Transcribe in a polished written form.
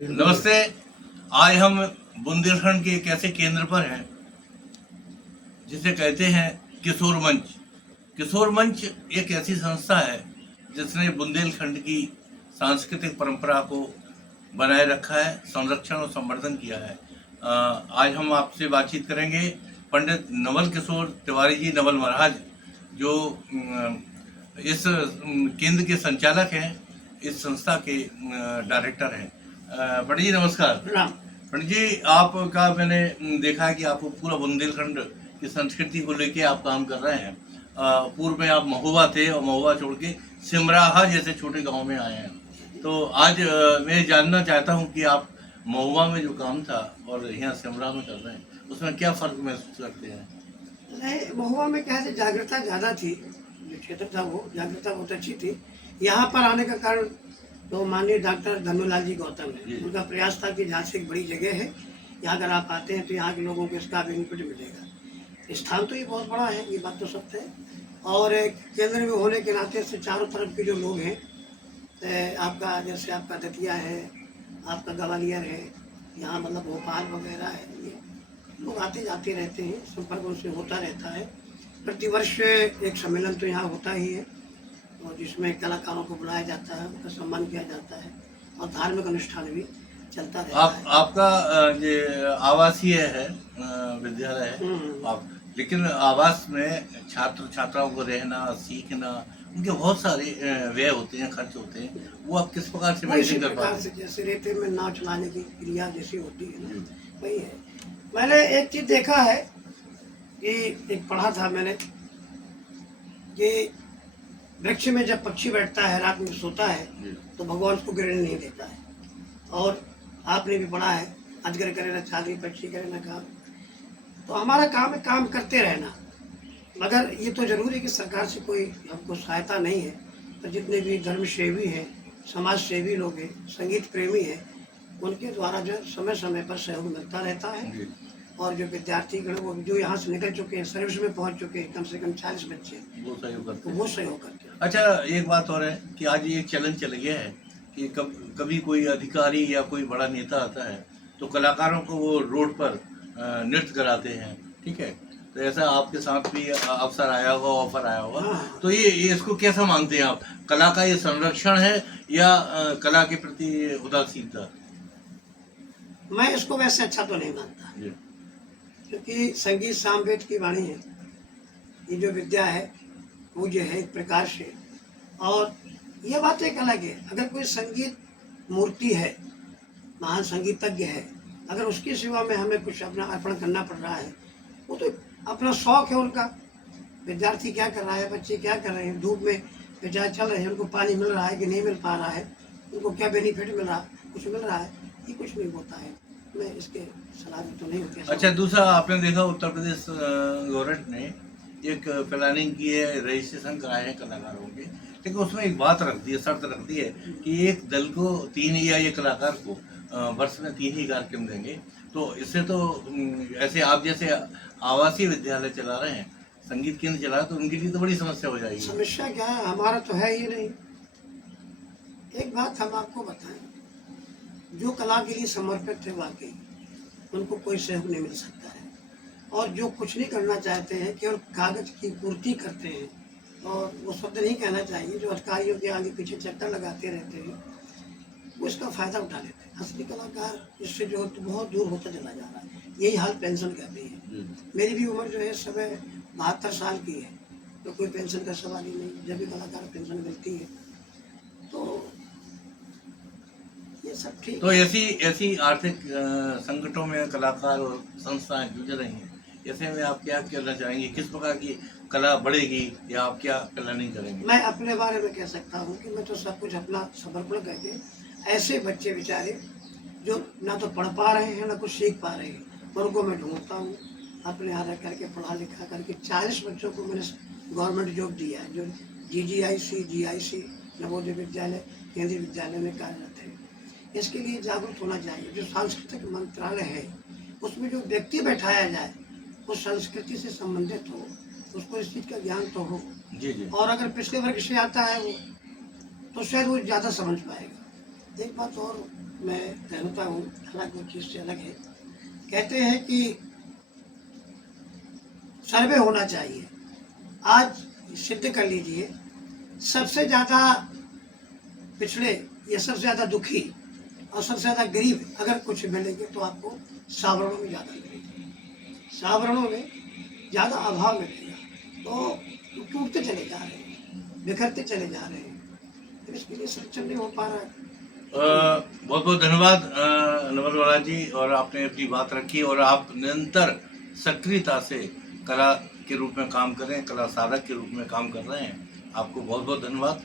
नमस्ते। आज हम बुंदेलखंड के एक ऐसे केंद्र पर हैं जिसे कहते हैं किशोर मंच। किशोर मंच एक ऐसी संस्था है जिसने बुंदेलखंड की सांस्कृतिक परंपरा को बनाए रखा है, संरक्षण और संवर्धन किया है। आज हम आपसे बातचीत करेंगे पंडित नवल किशोर तिवारी जी नवल महाराज, जो इस केंद्र के संचालक हैं, इस संस्था के डायरेक्टर हैं। पंडित जी नमस्कार। पंडित जी, आपका मैंने देखा है कि आप पूरा बुंदेलखंड की संस्कृति को लेके आप काम कर रहे हैं। पूर्व में आप महुआ थे और महुआ छोड़ के सिमराहा जैसे छोटे गांव में आए हैं। तो आज मैं जानना चाहता हूं कि आप महुआ में जो काम था और यहाँ सिमरा में कर रहे हैं, उसमें क्या फर्क महसूस करते हैं? नहीं, महुआ में क्या है, जागरूकता ज़्यादा थी। जो क्षेत्र था वो जागरूकता बहुत अच्छी थी। यहाँ पर आने का कारण तो माननीय डॉक्टर धनुलाल जी गौतम है। उनका प्रयास था कि जहाँ से एक बड़ी जगह है, यहाँ अगर आप आते हैं तो यहाँ के लोगों को इसका बेनिफिट मिलेगा। स्थान तो ये बहुत बड़ा है, ये बात तो सत्य है। और केंद्र में होने के नाते से चारों तरफ के जो लोग हैं, आपका जैसे आपका दतिया है, आपका ग्वालियर है, यहाँ मतलब भोपाल वगैरह है, ये लोग आते जाते रहते हैं, संपर्क उनसे होता रहता है। प्रतिवर्ष एक सम्मेलन तो यहाँ होता ही है, और जिसमें कलाकारों को बुलाया जाता है, उनका सम्मान किया जाता है, और धार्मिक अनुष्ठान भी चलता रहता है। आपका ये आवासीय है विद्यालय है आप, लेकिन आवास में छात्र छात्राओं को रहना, सीखना, उनके बहुत सारे व्यय होते हैं, खर्च होते हैं, वो आप किस प्रकार से मैनेज कर पाते हैं? जैसे रेते में नाव चलाने की क्रिया जैसी होती है ना, वही है। मैंने एक चीज देखा है कि एक पढ़ा था मैंने कि वृक्ष में जब पक्षी बैठता है, रात में सोता है, तो भगवान उसको गिरने नहीं देता है। और आपने भी पढ़ा है, अजगर करे ना चांदी, पक्षी करे ना काम। तो हमारा काम है काम करते रहना, मगर ये तो जरूरी है कि सरकार से कोई हमको सहायता नहीं है। तो जितने भी धर्म सेवी हैं, समाज सेवी लोग हैं, संगीत प्रेमी हैं, उनके द्वारा जो समय समय पर सहयोग मिलता रहता है। और जो विद्यार्थी गण वो जो यहाँ से निकल चुके हैं, सर्विस में पहुँच चुके हैं, कम से कम 40 बच्चे, वो सहयोग करते हैं। वो सहयोग करते हैं। अच्छा, एक बात और है कि आज ये चलन चल गया है कि कभी कोई अधिकारी या कोई बड़ा नेता आता है तो कलाकारों को वो रोड पर नृत्य कराते हैं, ठीक है? तो ऐसा आपके साथ भी अवसर आया होगा, ऑफर आया होगा। तो ये इसको कैसा मानते हैं आप? कला का ये संरक्षण है या कला के प्रति उदासीनता? मैं इसको वैसे अच्छा तो नहीं मानता, क्योंकि संगीत सामवेद की वाणी है। ये जो विद्या है पूज्य है एक प्रकार से, और ये बात एक अलग है। अगर कोई संगीत मूर्ति है, महान संगीतज्ञ है, अगर उसकी सेवा में हमें कुछ अपना अर्पण करना पड़ रहा है, वो तो अपना शौक है उनका। विद्यार्थी क्या कर रहा है, बच्चे क्या कर रहे हैं, धूप में बेचारे चल रहे हैं, उनको पानी मिल रहा है कि नहीं मिल पा रहा है, उनको क्या बेनिफिट मिल रहा, कुछ मिल रहा है, ये कुछ नहीं होता है। मैं इसके सलाह तो नहीं होती। अच्छा, दूसरा आपने देखा उत्तर प्रदेश गवर्नमेंट ने एक प्लानिंग की है, रजिस्ट्रेशन कराए हैं कलाकारों के, लेकिन उसमें एक बात रख दी है, शर्त रख दी है कि एक दल को 3 या एक कलाकार को वर्ष में 3 ही कार्यक्रम देंगे। तो इससे तो ऐसे आप जैसे आवासीय विद्यालय चला रहे हैं, संगीत केंद्र चला रहे हैं, तो उनके लिए तो बड़ी समस्या हो जाएगी। समस्या क्या है, हमारा तो है ही नहीं। एक बात हम आपको बताएं, जो कला के लिए समर्पित है वाकई उनको कोई सहयोग नहीं मिल सकता है। और जो कुछ नहीं करना चाहते हैं, केवल कागज की पूर्ति करते हैं, और वो शब्द नहीं कहना चाहिए, जो अधिकारियों के आगे पीछे चक्कर लगाते रहते हैं, वो इसका फायदा उठा लेते हैं। असली कलाकार इससे जो तो बहुत दूर होता चला जा रहा है। यही हाल पेंशन का भी है। मेरी भी उम्र जो है समय 72 साल की है, तो कोई पेंशन का सवाल ही नहीं। जब भी कलाकार पेंशन मिलती है तो ये सब ठीक। तो ऐसी आर्थिक संकटों में कलाकार और संस्थाएं जूझ रही हैं, ऐसे में आप क्या करना चाहेंगे? किस प्रकार की कला बढ़ेगी या आप क्या प्लानिंग करेंगे? मैं अपने बारे में कह सकता हूँ कि मैं तो सब कुछ अपना समर्पण करके, ऐसे बच्चे बेचारे जो ना तो पढ़ पा रहे हैं ना कुछ सीख पा रहे हैं, उनको मैं ढूंढता हूँ, अपने यहाँ रह करके पढ़ा लिखा करके 40 बच्चों को मैंने गवर्नमेंट जॉब दिया है, जो GGIC GIC नवोदय विद्यालय केंद्रीय विद्यालय में कार्यरत है। इसके लिए जागरूक होना चाहिए। जो सांस्कृतिक मंत्रालय है उसमें जो व्यक्ति बैठाया जाए वो संस्कृति से संबंधित हो, उसको इस चीज़ का ज्ञान तो हो। जी। और अगर पिछले वर्ग से आता है वो, तो शायद वो ज़्यादा समझ पाएगा। एक बात और मैं कहता हूँ, हालांकि वो चीज़ से अलग है। कहते हैं कि सर्वे होना चाहिए। आज सिद्ध कर लीजिए, सबसे ज़्यादा पिछड़े या सबसे ज़्यादा दुखी और सबसे ज़्यादा गरीब अगर कुछ मिलेंगे तो आपको सावरणों में ज़्यादा मिलेंगे। सावरणों में ज़्यादा अभाव मिलेगा, तो टूटते चले जा रहे हैं, बिखरते चले जा रहे हैं, तो इसके लिए सक्षम नहीं हो पा रहा है। बहुत बहुत धन्यवाद नवलवाला जी, और आपने अपनी बात रखी और आप निरंतर सक्रियता से कला के रूप में काम कर रहे हैं, कला साधक के रूप में काम कर रहे हैं। आपको बहुत बहुत धन्यवाद।